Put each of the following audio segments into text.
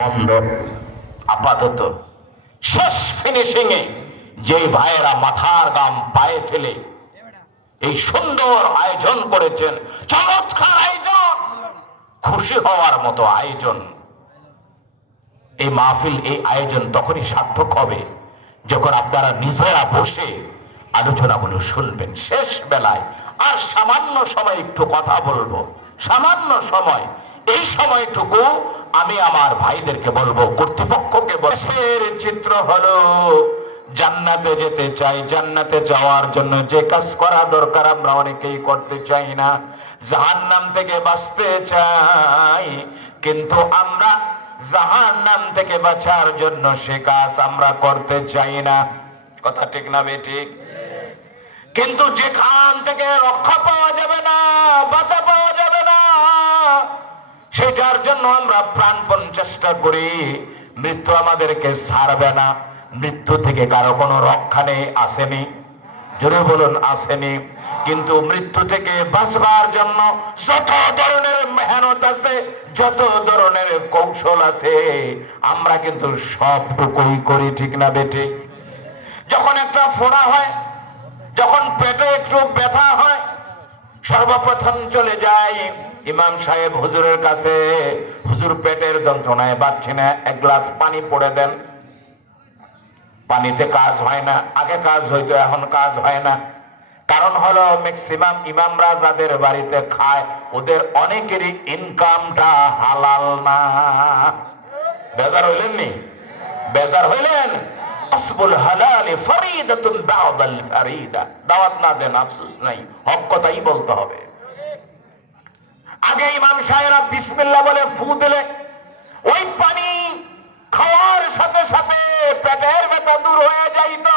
বন্ধ আপাতত শেষ ফিনিশিং এ যে ভাইয়েরা মাথার গাম পায়ে ফেলে এই সুন্দর আয়োজন করেছেন, চমৎকার আয়োজন, খুশি হওয়ার মতো আয়োজন। এই মাহফিল, এই আয়োজন তখনই সার্থক হবে যখন আপনারা নিজেরা বসে আলোচনাগুলো শুনবেন। শেষ বেলায় আর সামান্য সময় একটু কথা বলবো, সামান্য সময়। এই সময়টুকু আমি আমার ভাইদেরকে বলবো, কর্তৃপক্ষকে দেশের চিত্র হলো জান্নাতে যেতে চাই। জান্নাতে যাওয়ার জন্য যে কাজ করা দরকার আমরা অনেকেই করতে চাই না। জাহান্নাম থেকে বাঁচতে চাই, কিন্তু আমরা জাহান্নাম থেকে বাঁচার জন্য সে কাজ আমরা করতে চাই না। কথা ঠিক না বেঠিক? কিন্তু যেখান থেকে রক্ষা পাওয়া যাবে না, বাঁচা পাওয়া যাবে না, সেটার জন্য আমরা প্রাণপণ চেষ্টা করি। মৃত্যু আমাদেরকে ছাড়বে না। মৃত্যু থেকে কারো কোনো রক্ষা নেই, আসেনি? জোরে বলুন, আসেনি? কিন্তু মৃত্যু থেকে বাঁচবার জন্য যত ধরনের মেহনত আছে, যত ধরনের কৌশল আছে, আমরা কিন্তু সবটুকুই করি। ঠিক না বেঠিক? যখন একটা ফোড়া হয়, যখন পেটে একটু ব্যথা হয়, সর্বপ্রথম চলে যাই ইমাম সাহেব হুজুরের কাছে। হুজুর, পেটের যন্ত্রণায় বাঁচছি না, এক গ্লাস পানি পড়ে দেন। পানিতে কাজ হয় না। আগে কাজ হইতো, এখন কাজ হয় না। কারণ হলো ম্যাক্সিমাম ইমামরা যাদের বাড়িতে খায়, ওদের অনেকেরই ইনকামটা হালাল না। বেজার হইলেন নি? বেজার হইলেন? আসবুল হালালি ফরিদাতুন বা'দাল ফরিদা। দাওয়াত না দেন, আফসোস নাই, হক কথাই বলতে হবে। আগে ইমাম সাহেবরা বিসমিল্লাহ বলে ফু দিলে ওই পানি খাওয়ার সাথে সাথে পেটের ব্যথা দূর হয়ে যাইত।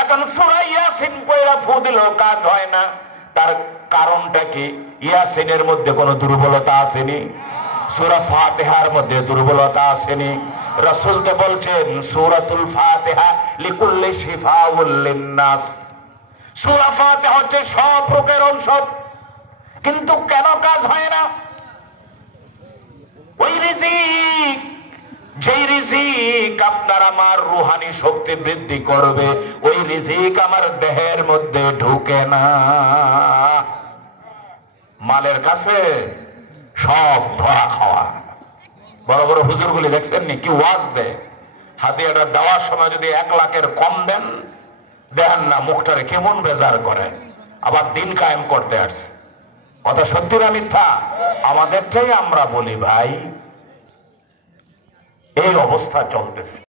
এখন সূরা ইয়াসিন পড়া ফু দিলেও কাজ হয় না। তার কারণটা কি? ইয়াসিনের মধ্যে কোনো দুর্বলতা আসেনি, সূরা ফাতিহার মধ্যে দুর্বলতা আসেনি। রাসূল তো বলছেন সূরাতুল ফাতিহা লিকুল্লি শিফাউল লিন্নাস। সূরা ফাতিহা হচ্ছে সব রোগের ঔষধ, কিন্তু কেন কাজ হয় না? ওই রিজিক, যেই রিজিক আপনার আমার রুহানি শক্তি বৃদ্ধি করবে, ওই রিজিক আমার দেহের মধ্যে ঢুকে না। মালের কাছে সব ধরা খাওয়া। বড় বড় হুজুরগুলি দেখছেন নি কি ওয়াজ দেয়? হাদিয়াটা দেওয়ার সময় যদি 1 লাখের কম দেন, দেন না, মুখটারে কেমন বেজার করে। আবার দিন কায়েম করতে আসছে। কথা সত্যি না মিথ্যা? আমাদেরটাই আমরা বলি ভাই, এই অবস্থা চলতেছে।